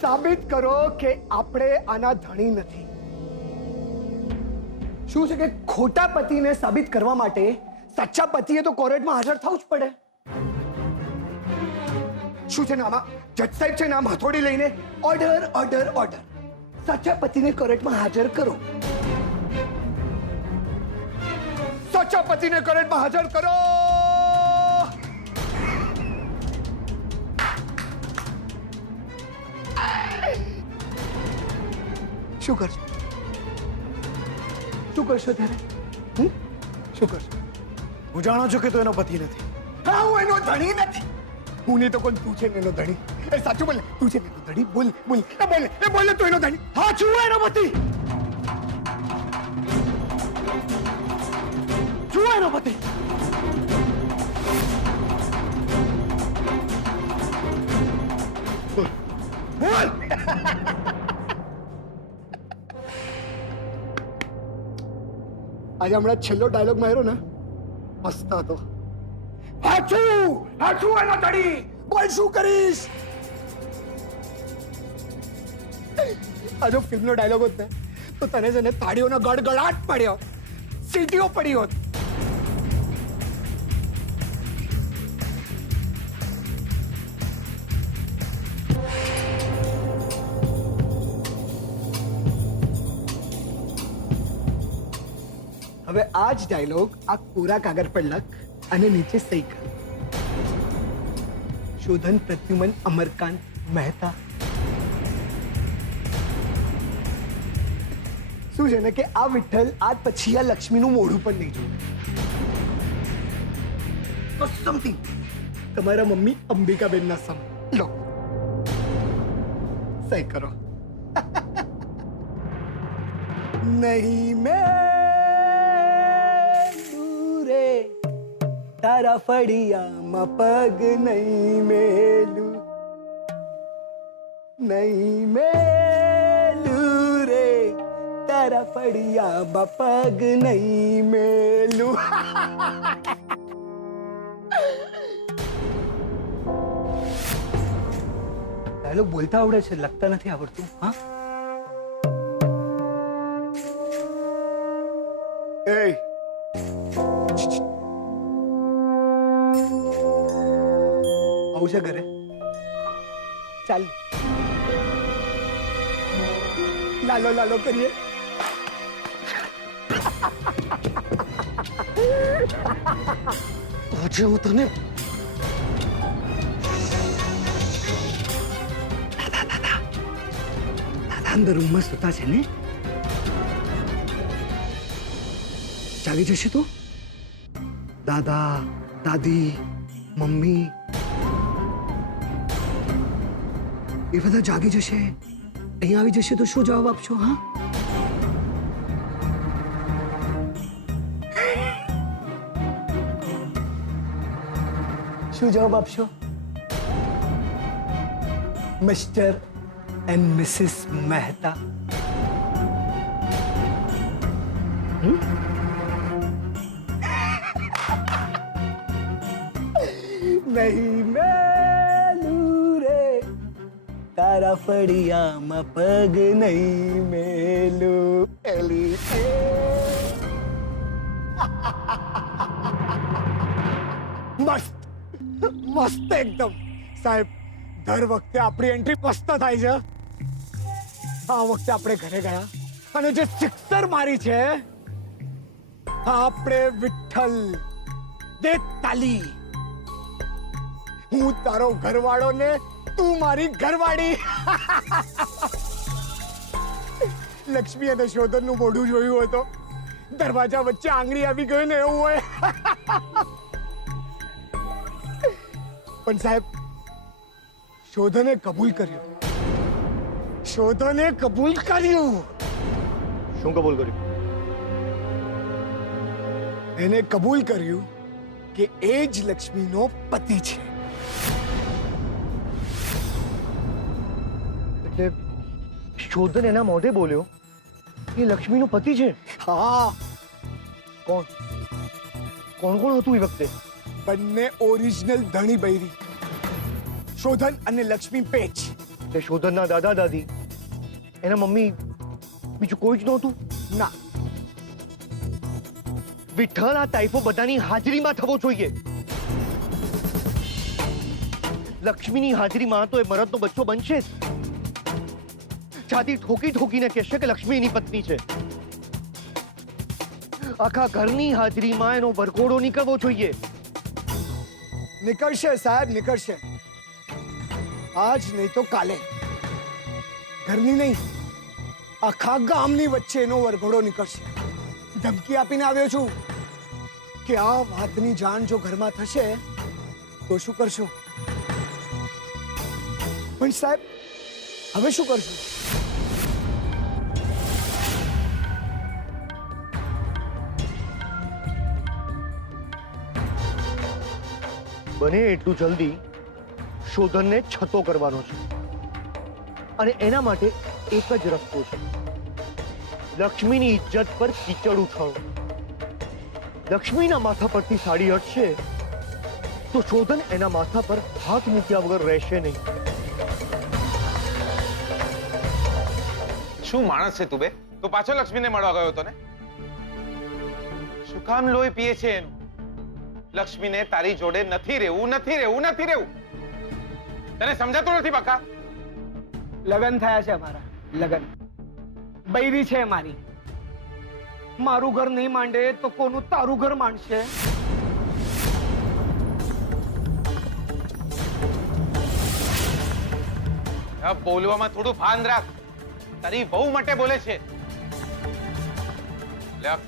સાબિત કરો કે આપણે આના ધણી નથી. શું છે કે ખોટા પતિને સાબિત કરવા માટે સાચા પતિએ તો કોર્ટમાં હાજર થવું જ પડે. શું છે ને આમાં જજ સાહેબ છે ને આમ હથોડી લઈને ઓર્ડર ઓર્ડર ઓર્ડર. સાચા પતિને કોર્ટમાં હાજર કરો. સાચા પતિને કોર્ટમાં હાજર કરો. શું કરશો? શું કરશો ત્યારે? શું કરશો? હું જાણું છું કે તું એનો પતિ નથી. હા, હું એનો ધણી નથી. હું નહીં તો કોણ? તું છે એનો ધણી. એ સાચું બોલે. તું છે એનો ધણી. બોલ બોલ. એ બોલે તું એનો ધણી. હા, છું એનો પતિ. છું એનો પતિ. બોલ બોલ. આજે હમણાં છેલ્લો ડાયલોગ માર્યો ને, મસ્ત હતો. હાચું એનો ધણી. બોલ શું કરીશ? આ જો ફિલ્મનો ડાયલોગ હોત ને તો તને છે ને તાળીઓનો ગડગડાટ પડ્યો, સીટીઓ પડી હોત. હવે આ જ ડાયલોગ આ કોરા કાગળ પર લખ અને નીચે સહી કર. શોધન પ્રત્યુમન અમરકાંત મહેતા. શું છે ને કે આ વિઠ્ઠલ આજ પછી આ લક્ષ્મીનું મોઢું પણ નહીં જોયું. સમથિંગ તમારા મમ્મી અંબિકાબેનના સમ. લો સહી કરો. નહીં મેં તારા ફળિયામાં પગ નહીં મેલું, નહીં મેલું રે, તારા ફળિયામાં પગ નહીં મેલું. ડાયલોગ બોલતા આવડે છે, લખતા નથી આવડતું. હા એ આવું છે ઘરે? ચાલ લાલો લાલો કરીએ. આજે હું તને દાદા અંદર રૂમમાં સુતા છે ને, જાગી જશે તો દાદા દાદી મમ્મી એ બધા જાગી જશે, અહીંયા આવી જશે તો શું જવાબ આપશો? હા શું જવાબ આપશો? Mr and Mrs Mehta. નહીં મેલું રે, તારા ફળિયામાં પગ નહીં મેલું. એલી મસ્ત મસ્ત એકદમ. સાહેબ દર વખતે આપણી એન્ટ્રી મસ્ત થાય છે. આ વખતે આપણે ઘરે ગયા અને જે સિક્સર મારી છે, આપણે વિઠ્ઠલ દે તાલી. હું તારો ઘરવાળો ને તું મારી ઘરવાળી. લક્ષ્મી અને શોધન નું મોઢું જોયું હોય તો દરવાજા વચ્ચે આંગળી આવી ગયો ને એવું હોય. પણ સાહેબ શોધને કબૂલ કર્યું. શોધને કબૂલ કર્યું. શું કબૂલ કર્યું? એને કબૂલ કર્યું કે એ જ લક્ષ્મીનો પતિ છે. એટલે શોધન એના મોઢે બોલ્યો એ લક્ષ્મીનો પતિ છે. હા, કોણ કોણ કોણ હતું એ વખતે? બંને ઓરિજિનલ ધણી બૈરી, શોધન અને લક્ષ્મી પેચ. એટલે શોધનના દાદા દાદી, એના મમ્મી, બીજું કોઈ જ નહોતું? ના, વિઠ્ઠલ આ તાઇફો બધાની હાજરીમાં થવો જોઈએ. લક્ષ્મીની હાજરીમાં તો એ મરદનો બચ્ચો બનશે જ. છાતી ઠોકી ઠોકીને કહેશે કે લક્ષ્મી એની પત્ની છે. આખા ઘરની હાજરીમાં એનો વરઘોડો નીકળવો જોઈએ. નીકળશે સાહેબ, નીકળશે. આજ નહીં તો કાલે. ઘરની નહીં, આખા ગામની વચ્ચે એનો વરઘોડો નીકળશે. ધમકી આપીને આવ્યો છું કે આ વાતની જાણ જો ઘરમાં થશે તો શું કરશો? પણ સાહેબ હવે શું કરશું? બને એટલું જલ્દી શોધનને છતો કરવાનો છે અને એના માટે એક જ રસ્તો છે. લક્ષ્મીની ઇજ્જત પર કીચડ ઉછાળો. લક્ષ્મીના માથા પરથી સાડી હટશે તો શોધન એના માથા પર હાથ મૂક્યા વગર રહેશે નહીં. શું માણસ છે તું બે? તો પાછો લક્ષ્મીને મળવા ગયો હતો ને? શું કામ લોહી પીએ છે એનું? લક્ષ્મીને તારી જોડે નથી રહેવું, નથી રહેવું, નથી રહેવું. તને સમજાતું નથી બકા? લગન થયા છે અમારા, લગન. બૈરી છે મારી. મારું ઘર નહીં માંડે તો કોનું તારું ઘર માંડશે? બોલવામાં થોડું ભાન રાખ. તારી બહુ માટે બોલે છે.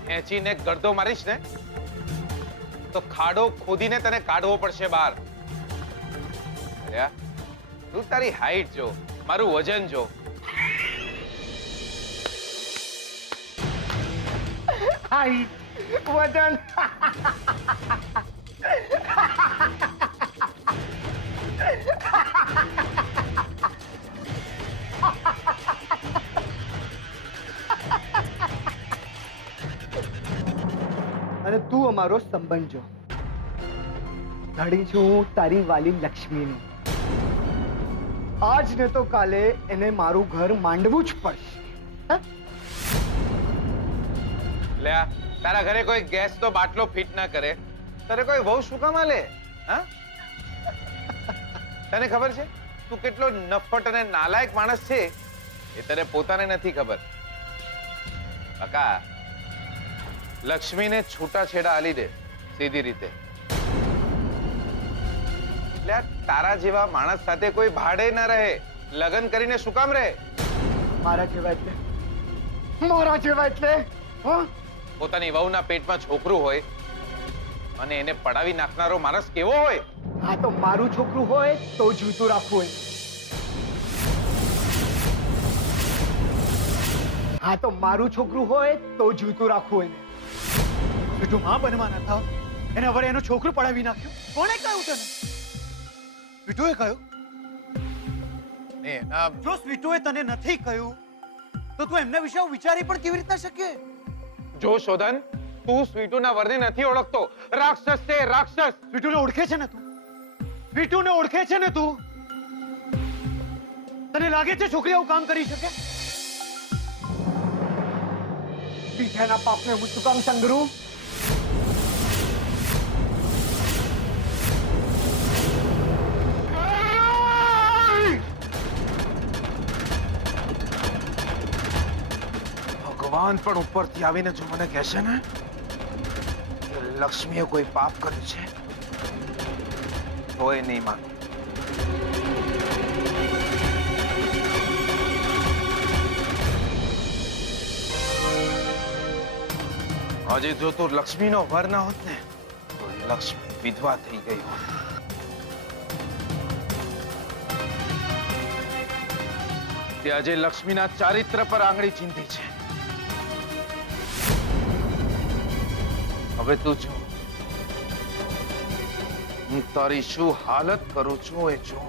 ખેંચીને ગરદો મારીશ ને તો ખાડો ખોદીને તને કાઢવો પડશે બહાર. તું તારી હાઈટ જો, મારું વજન જો. હાઈટ, વજન. અને તું અમારો સંબંધ જો. ધણી છું હું તારી વાલી લક્ષ્મીનો. આજ ને તો કાલે એને મારું ઘર માંડવું જ પડશે. હા? લે આ, તારા ઘરે કોઈ ગેસ તો બાટલો ફિટ ના કરે, તારે કોઈ વહુ શું કામ આલે? હા? તને ખબર છે તું કેટલો નફટ અને નાલાયક માણસ છે એ તને પોતાને નથી ખબર. કાકા, લક્ષ્મીને છૂટાછેડા આલી દે સીધી રીતે. લે આ, તારા જેવા માણસ સાથે કોઈ ભાડે ના રહે, લગ્ન કરીને શું કામ રહે? મારા જેવા એટલે? મારા જેવા એટલે? હા? પોતાની વહુના પેટમાં છોકરું હોય અને એને પડાવી નાખનારો માણસ કેવો હોય? હા તો મારું છોકરું હોય તો જૂતું રાખવું એને. હા તો મારું છોકરું હોય તો જૂતું રાખવું એને. બીજું માં બનવાના થાવ એને હવે એનું છોકરું પડાવી નાખ્યું. કોણે કહ્યું તને? સ્વીટુએ કહ્યું? ને એના જો સ્વીટુએ તને નથી કહ્યું તો તું એમના વિશે આવું વિચારી પણ કેવી રીતના શકે? જો શોધન, તું સ્વીટુના વરને નથી ઓળખતો. રાક્ષસ છે, રાક્ષસ. સ્વીટુને ઓળખે છે ને તું? સ્વીટુને ઓળખે છે ને તું? તને લાગે છે છોકરી આવું કામ કરી શકે? બીજાના પાપને હું શું કામ સંગરું? ભગવાન પણ ઉપરથી આવીને જો મને કહેશે ને કે લક્ષ્મીએ કોઈ પાપ કર્યું છે તો એ નહીં માનું. આજે જો તું લક્ષ્મીનો વર ના હોત ને તો લક્ષ્મી વિધવા થઈ ગઈ હોત. તે આજે લક્ષ્મીના ચારિત્ર પર આંગળી ચીંધી છે. હવે તું જો હું તારી શું હાલત કરું છું એ જો.